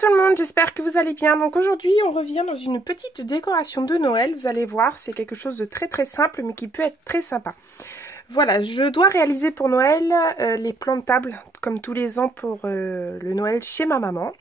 tout le monde, j'espère que vous allez bien. Donc aujourd'hui on revient dans une petite décoration de Noël. Vous allez voir, c'est quelque chose de très simple mais qui peut être très sympa. Voilà, je dois réaliser pour Noël les plans de table comme tous les ans pour le Noël chez ma maman.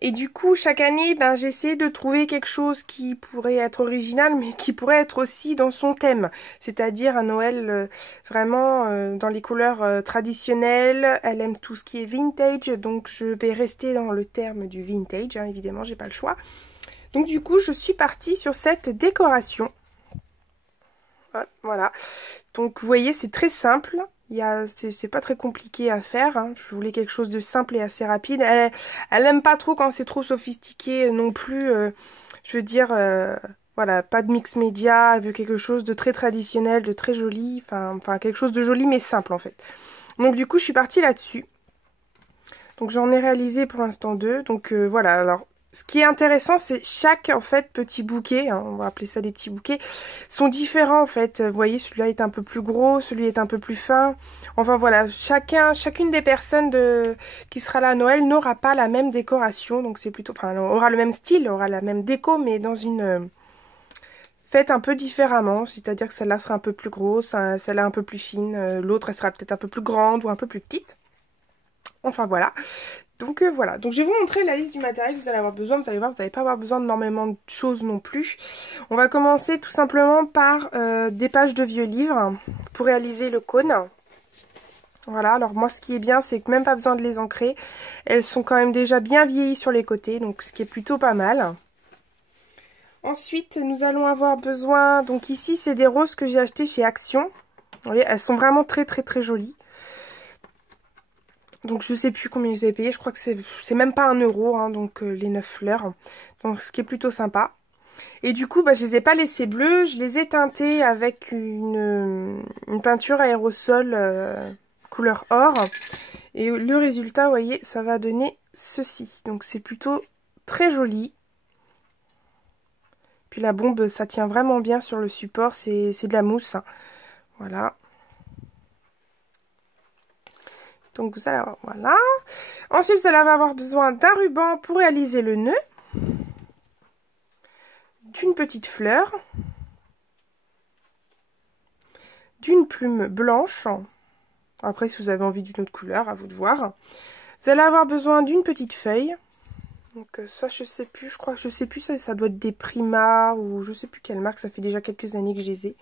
Et du coup, chaque année, j'essaie de trouver quelque chose qui pourrait être original, mais qui pourrait être aussi dans son thème. C'est-à-dire un Noël vraiment dans les couleurs traditionnelles. Elle aime tout ce qui est vintage, donc je vais rester dans le terme du vintage, hein, évidemment, j'ai pas le choix. Donc du coup, je suis partie sur cette décoration. Voilà. Donc vous voyez, c'est très simple. C'est pas très compliqué à faire, hein. Je voulais quelque chose de simple et assez rapide. Elle aime pas trop quand c'est trop sophistiqué non plus. Je veux dire, voilà, pas de mix média. Elle veut quelque chose de très traditionnel, de très joli. Enfin, quelque chose de joli mais simple en fait. Donc du coup, je suis partie là-dessus. Donc j'en ai réalisé pour l'instant 2. Donc voilà, alors... Ce qui est intéressant, c'est chaque en fait petit bouquet, hein, on va appeler ça des petits bouquets, sont différents en fait. Vous voyez, celui-là est un peu plus gros, celui est un peu plus fin. Enfin voilà, chacune des personnes qui sera là à Noël n'aura pas la même décoration, donc c'est plutôt, enfin, aura le même style, aura la même déco, mais dans une faite un peu différemment. C'est-à-dire que celle-là sera un peu plus grosse, celle-là un peu plus fine, l'autre elle sera peut-être un peu plus grande ou un peu plus petite. Enfin voilà. Donc voilà, donc je vais vous montrer la liste du matériel que vous allez avoir besoin. Vous allez voir, vous n'allez pas avoir besoin d'énormément de choses non plus. On va commencer tout simplement par des pages de vieux livres pour réaliser le cône. Voilà, alors moi ce qui est bien, c'est que même pas besoin de les ancrer. Elles sont quand même déjà bien vieillies sur les côtés, donc ce qui est plutôt pas mal. Ensuite, nous allons avoir besoin, donc ici c'est des roses que j'ai achetées chez Action. Vous voyez, elles sont vraiment très jolies. Donc je sais plus combien je les ai payés, je crois que c'est même pas 1 euro, hein, donc les 9 fleurs. Donc ce qui est plutôt sympa. Et du coup, je les ai pas laissées bleues, je les ai teintées avec une peinture aérosol couleur or. Et le résultat, vous voyez, ça va donner ceci. Donc c'est plutôt très joli. Puis la bombe, ça tient vraiment bien sur le support, c'est de la mousse. Voilà. Donc vous allez avoir, voilà. Ensuite, vous allez avoir besoin d'un ruban pour réaliser le nœud. D'une petite fleur. D'une plume blanche. Après, si vous avez envie d'une autre couleur, à vous de voir. Vous allez avoir besoin d'une petite feuille. Donc ça, je sais plus, je crois que je sais plus, ça doit être des Prima ou je sais plus quelle marque, ça fait déjà quelques années que je les ai.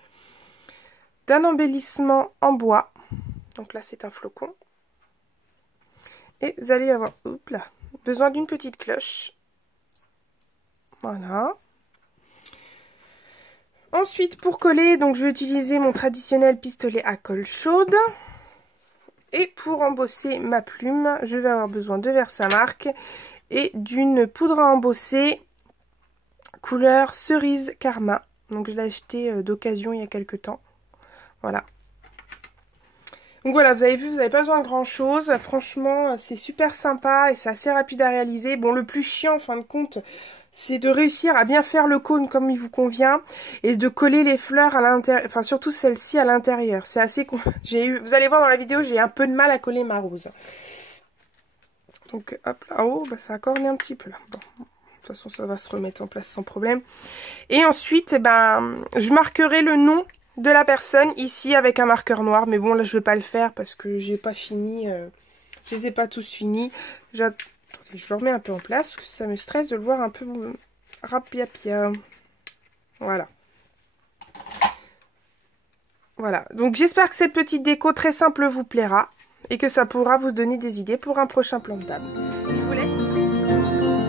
D'un embellissement en bois. Donc là, c'est un flocon. Et vous allez avoir besoin d'une petite cloche. Voilà. Ensuite, pour coller, donc je vais utiliser mon traditionnel pistolet à colle chaude. Et pour embosser ma plume, je vais avoir besoin de Versamark et d'une poudre à embosser couleur cerise karma. Donc je l'ai acheté d'occasion il y a quelques temps. Voilà. Donc voilà, vous avez vu, vous n'avez pas besoin de grand chose. Franchement, c'est super sympa et c'est assez rapide à réaliser. Bon, le plus chiant, en fin de compte, c'est de réussir à bien faire le cône comme il vous convient et de coller les fleurs à l'intérieur, enfin surtout celle-ci à l'intérieur. C'est assez... Vous allez voir dans la vidéo, j'ai un peu de mal à coller ma rose. Donc hop, là-haut, ça a corné un petit peu là. Bon, de toute façon, ça va se remettre en place sans problème. Et ensuite, je marquerai le nom de la personne ici avec un marqueur noir, mais bon là je vais pas le faire parce que j'ai pas fini, je les ai pas tous finis. Attendez, je le remets un peu en place parce que ça me stresse de le voir un peu rapia-pia. Voilà. Voilà, donc j'espère que cette petite déco très simple vous plaira et que ça pourra vous donner des idées pour un prochain plan de table. Je vous laisse.